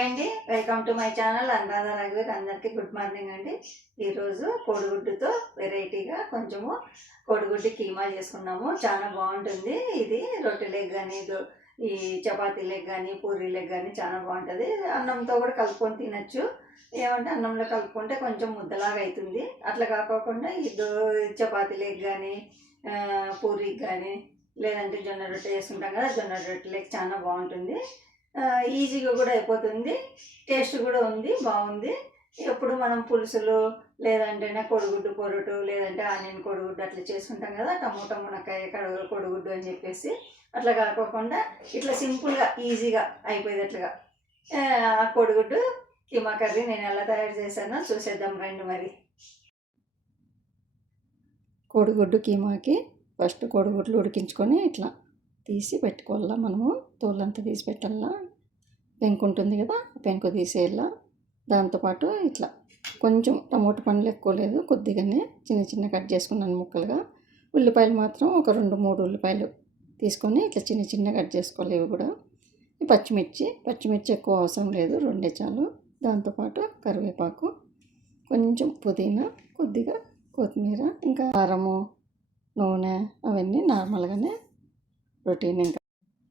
Hi అండి. Welcome to my channel Anuradha రఘువీర్ అందరికీ good morning అండి. ఈరోజు కోడిగుడ్డుతో వెరైటీగా కొంచెము కోడిగుడ్డు కీమా చేసుకున్నాము. చాలా బాగుంటుంది. ఇది రొట్టెలకు కానీ ఈ చపాతీలకు కానీ పూరీలకు కానీ చాలా బాగుంటుంది. అన్నంతో కూడా కలుపుకొని తినచ్చు. ఏమంటే అన్నంలో కలుపుకుంటే కొంచెం ముద్దలాగా అవుతుంది అట్లా కాకోకుండా ఇది చపాతీలకు కానీ పూరికి కానీ లేదంటే జొన్న రొట్టె చేసుకుంటాం కదా జొన్న రొట్టెలకు చాలా బాగుంటుంది. ఈజీగా కూడా అయిపోతుంది. టేస్ట్ కూడా ఉంది బాగుంది. ఎప్పుడు మనం పులుసులు లేదంటేనే కొడుగుడ్డు పొరటు లేదంటే ఆనియన్ కొడుగుడ్డు అట్లా చేసుకుంటాం కదా టమోటా మునక్కాయ కడుగులు కొడుగుడ్డు అని చెప్పేసి అట్లా కాకోకుండా ఇట్లా సింపుల్గా ఈజీగా అయిపోయేటట్లుగా ఆ, ఆ కొడుగుడ్డు కిమా కర్రీ నేను ఎలా తయారు చేశానో చూసేద్దాం రండి మరి. కోడిగుడ్డు కీమాకి ఫస్ట్ కోడిగుడ్లు ఉడికించుకొని ఇట్లా తీసి పెట్టుకోవాలా మనము. తోలంతా తీసి పెట్టాలా. పెంకు ఉంటుంది కదా పెంకు తీసేయాల. దాంతోపాటు ఇట్లా కొంచెం టమోటా పండ్లు ఎక్కువ లేదు కొద్దిగానే చిన్న చిన్న కట్ చేసుకున్నాను ముక్కలుగా. ఉల్లిపాయలు మాత్రం ఒక రెండు మూడు ఉల్లిపాయలు తీసుకొని ఇట్లా చిన్న చిన్న కట్ చేసుకోవాలి ఇవి కూడా. ఈ పచ్చిమిర్చి పచ్చిమిర్చి ఎక్కువ అవసరం లేదు రెండే చాలు. దాంతోపాటు కరివేపాకు కొంచెం పుదీనా కొద్దిగా కొత్తిమీర ఇంకా కారము నూనె అవన్నీ నార్మల్గానే రొటీన్ ఇంకా.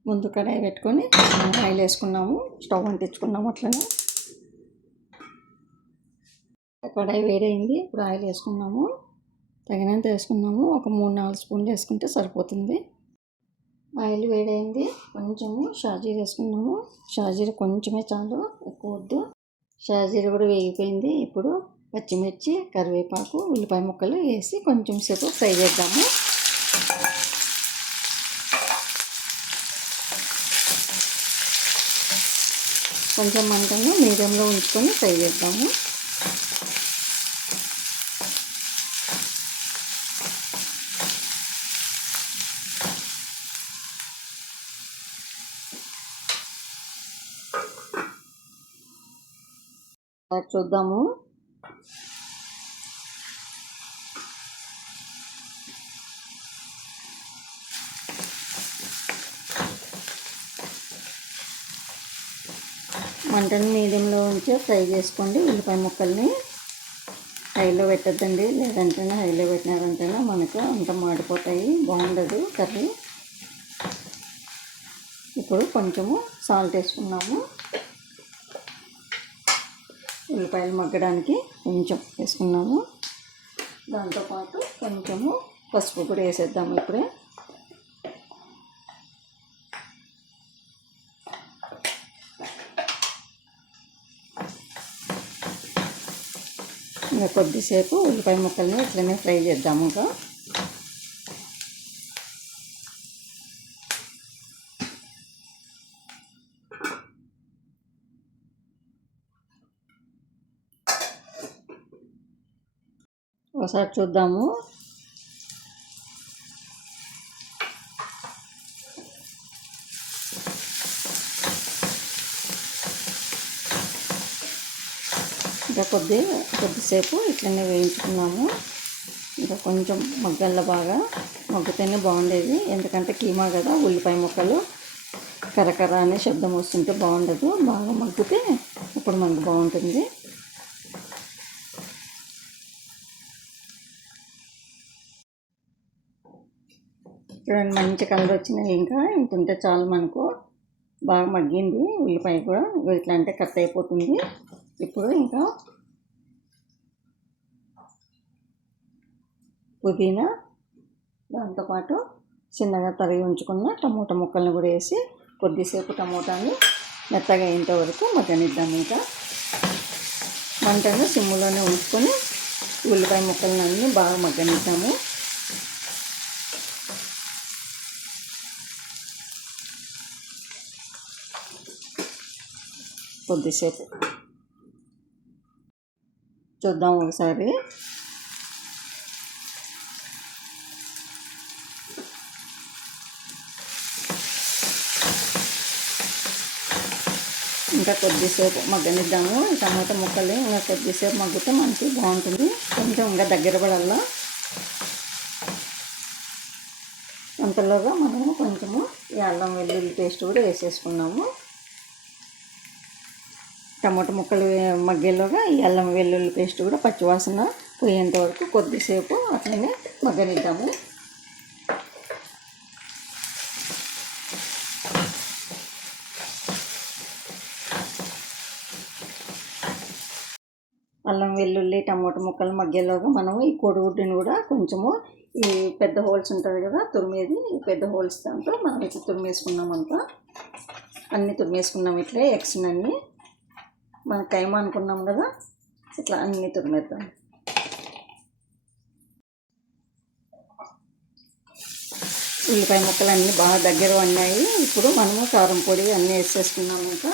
ముందు కడాయి పెట్టుకొని ఆయిల్ వేసుకున్నాము. స్టవ్ అంటించుకున్నాము అట్లనే. కడాయి వేడైంది. ఇప్పుడు ఆయిల్ వేసుకున్నాము. తగినంత వేసుకున్నాము. ఒక మూడు నాలుగు స్పూన్లు వేసుకుంటే సరిపోతుంది. ఆయిల్ వేడైంది. కొంచెము షాజీర వేసుకున్నాము. షాజీర కొంచెమే చాలు ఎక్కువ వద్దు. షాజీర కూడా వేగిపోయింది. ఇప్పుడు పచ్చిమిర్చి కరివేపాకు ఉల్లిపాయ ముక్కలు వేసి కొంచెం సేపు ఫ్రై చేద్దాము. కొంచెం మంటను మీడియంలో ఉంచుకొని ఫ్రై చేద్దాము. చూద్దాము. మంటను మీడియంలో ఉంచి ఫ్రై చేసుకోండి. ఉల్లిపాయ ముక్కల్ని హైలో పెట్టద్దండి. లేదంటేనే హైలో పెట్టినారంటేనే మనకు అంత మాడిపోతాయి. బాగుండదు కర్రీ. ఇప్పుడు కొంచెము సాల్ట్ వేసుకున్నాము. ఉల్లిపాయలు మగ్గడానికి కొంచెం వేసుకున్నాము. దాంతోపాటు కొంచెము పసుపు కూడా వేసేద్దాము ఇప్పుడే. ఇంకా కొద్దిసేపు ఉల్లిపాయ ముక్కల్ని ఇట్లనే ఫ్రై చేద్దాము ఇంకా. ఒకసారి చూద్దాము. ఇంకా కొద్ది కొద్దిసేపు ఇట్లనే వేయించుకున్నాము. ఇంకా కొంచెం మగ్గల్లో బాగా మగ్గితేనే బాగుండేది. ఎందుకంటే కీమా కదా ఉల్లిపాయ ముక్కలు. కరకర అనే శబ్దం వస్తుంటే బాగుండదు. బాగా మగ్గితే ఇప్పుడు మనకు బాగుంటుంది. చూడండి మంచి కలర్ వచ్చినాయి ఇంకా. ఇంత ఉంటే చాలు మనకు బాగా మగ్గింది. ఉల్లిపాయ కూడా. ఇట్లా అంటే కట్ అయిపోతుంది. ఇప్పుడు ఇంకా పుదీనా దాంతోపాటు చిన్నగా తరిగి ఉంచుకున్న టమోటా ముక్కల్ని కూడా వేసి కొద్దిసేపు టమోటాని మెత్తగా అయ్యేంత వరకు మగ్గనిద్దాం ఇంకా. మంటను సిమ్ములోనే ఉంచుకొని ఉల్లిపాయ ముక్కలను అన్నీ బాగా మగ్గనిద్దాము. కొద్దిసేపు చూద్దాం ఒకసారి. ఇంకా కొద్దిసేపు మగ్గనిద్దాము. టమాటా ముక్కలు ఇంకా కొద్దిసేపు మగ్గితే మనకి బాగుంటుంది. కొంచెం ఇంకా దగ్గర పడల్లా. అంతలోగా మనము కొంచెము ఈ అల్లం వెల్లుల్లి పేస్ట్ కూడా వేసేసుకున్నాము. టమాటా ముక్కలు మగ్గేలోగా ఈ అల్లం వెల్లుల్లి పేస్ట్ కూడా పచ్చివాసన పోయేంత వరకు కొద్దిసేపు అట్లనే మగ్గనిద్దాము. అల్లం వెల్లుల్లి టమాటా ముక్కలు మగ్గేలోగా మనం ఈ కోడిగుడ్డుని కూడా కొంచెము ఈ పెద్ద హోల్స్ ఉంటుంది కదా తురిమేది ఈ పెద్ద హోల్స్ దాంట్లో మనం ఇట్లా తుమ్మేసుకున్నాం అంతా అన్నీ తురిమేసుకున్నాం ఇట్లే ఎగ్స్ అన్నీ మనం టైం అనుకున్నాం కదా ఇట్లా అన్నీ తురిమేద్దాం. ఉల్లిపాయ ముక్కలు అన్నీ బాగా దగ్గర ఉన్నాయి ఇప్పుడు మనము కారం పొడి అన్నీ వేసేసుకున్నాం ఇంకా.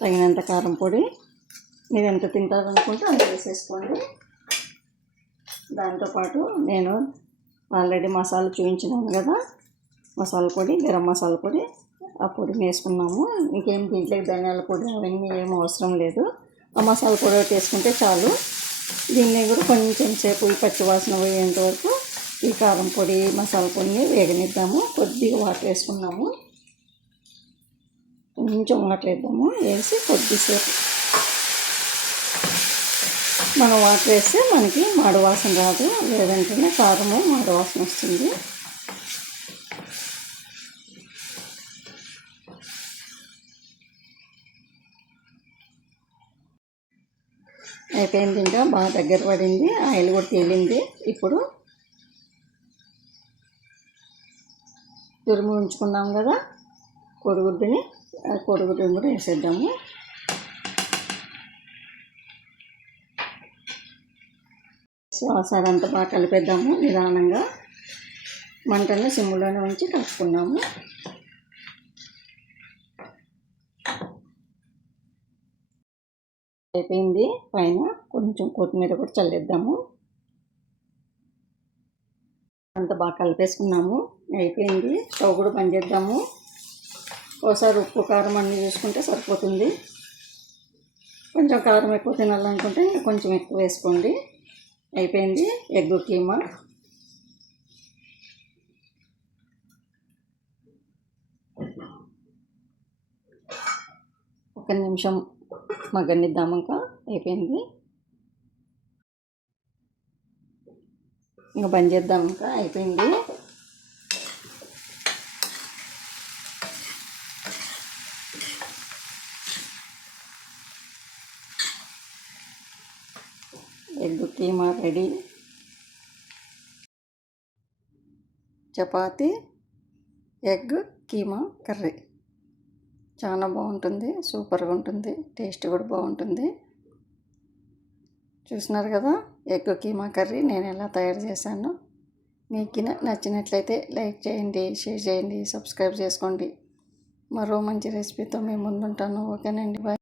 తగినంత కారం పొడి. మీరు ఎంత తింటారనుకుంటే అంత వేసేసుకోండి. దాంతోపాటు నేను ఆల్రెడీ మసాలా చూపించినాను కదా మసాలా పొడి గరం మసాలా పొడి. ఆ పొడిని వేసుకున్నాము. ఇంకేం దీంట్లోకి ధనియాల పొడి అవన్నీ ఏం అవసరం లేదు. ఆ మసాలా పొడి వేసుకుంటే చాలు. దీన్ని కూడా కొంచెం సేపు ఈ పచ్చివాసన పోయేంత వరకు ఈ కారం పొడి మసాలా పొడిని వేగనిద్దాము. కొద్దిగా వాటర్ వేసుకున్నాము. కొంచెం వాటర్ వేద్దాము. వేసి కొద్దిసేపు మనం వాటర్ వేస్తే మనకి మాడవాసన రాదు. లేదంటేనే కారము మాడవాసన వస్తుంది. అయిపోయింది ఇంకా బాగా దగ్గర పడింది. ఆయిల్ కూడా తేలింది. ఇప్పుడు తురుము ఉంచుకున్నాం కదా. కోడిగుడ్డుని కోడిగుడ్డుని కూడా వేసేద్దాము. సో ఒకసారి అంతా బాగా కలిపేద్దాము నిదానంగా. మంటను సిమ్లోనే ఉంచి కలుపుకున్నాము. అయిపోయింది. పైన కొంచెం కొత్తిమీర కూడా చల్లేద్దాము. అంత బాగా కలిపేసుకున్నాము. అయిపోయింది. స్టవ్ కూడా బంద్ చేద్దాము. ఒకసారి ఉప్పు కారం అన్నీ చూసుకుంటే సరిపోతుంది. కొంచెం కారం ఎక్కువ తినాలనుకుంటే కొంచెం ఎక్కువ వేసుకోండి. అయిపోయింది. ఎగ్ కీమా. ఒక నిమిషం మగ్గనిద్దాం ఇంకా అయిపోయింది. ఇంకా బంద్ చేద్దాం ఇంకా అయిపోయింది. Egg keema ready. Chapati egg keema curry. చాలా బాగుంటుంది. సూపర్గా ఉంటుంది. టేస్ట్ కూడా బాగుంటుంది. చూసినారు కదా? ఎగ్ కీమా కర్రీ నేను ఎలా తయారు చేశాను. మీకు నచ్చినట్లయితే లైక్ చేయండి షేర్ చేయండి సబ్స్క్రైబ్ చేసుకోండి. మరో మంచి రెసిపీతో మేము ముందుంటాను. ఓకేనండి బాయ్.